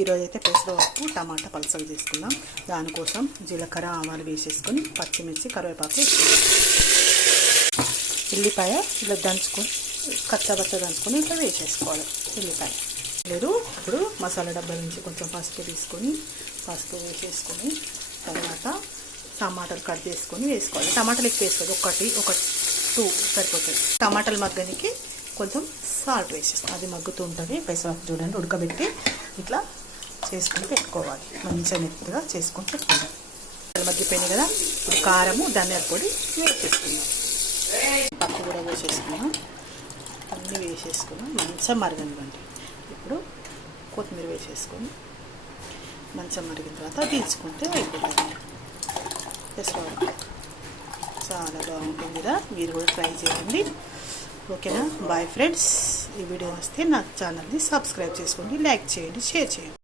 ఈరోజు అయితే పెసరపప్పు టమాటా పలసలు చేసుకుందాం. దానికోసం జీలకర్ర ఆవాలు వేసేసుకొని పచ్చిమిర్చి కరివేపాకు వేసుకుందాం. ఉల్లిపాయ ఇలా దంచుకొని కచ్చబచ్చ దంచుకొని ఇట్లా వేసేసుకోవాలి. ఉల్లిపాయ లేదు. ఇప్పుడు మసాలా డబ్బా నుంచి కొంచెం పసుపు తీసుకొని పసుపు వేసేసుకొని తర్వాత టమాటాలు కట్ చేసుకొని వేసుకోవాలి. టమాటాలు ఎక్కువ వేసుకోవాలి. ఒక 2 సరిపోతుంది. టమాటాలు మగ్గనికి కొంచెం సాల్ట్ వేసేసుకోవాలి. అది మగ్గుతూ ఉంటుంది. పెసరపప్పు చూడండి ఉడకబెట్టి ఇట్లా చేసుకొని పెట్టుకోవాలి. మంచిగా మెత్తగా చేసుకొని పెట్టుకుంటాం. మగ్గిపోయినాయి కదా. ఇప్పుడు కారము ధనియాల పొడి వేసేసుకుందాం. పప్పు కూడా వేసేసుకున్నాం. అన్నీ వేసేసుకున్నాం. మంచిగా మరగనివ్వండి. ఇప్పుడు కొత్తిమీర వేసేసుకొని మంచిగా మరిగిన తర్వాత దించుకుంటే అయిపోతుంది. పెసరపప్పు చాలా బాగుంటుంది కదా. మీరు కూడా ట్రై చేయండి. ఓకేనా. Bye friends. ఈ వీడియో వస్తే నా ఛానల్ని సబ్స్క్రైబ్ చేసుకోండి, లైక్ చేయండి, షేర్ చేయండి.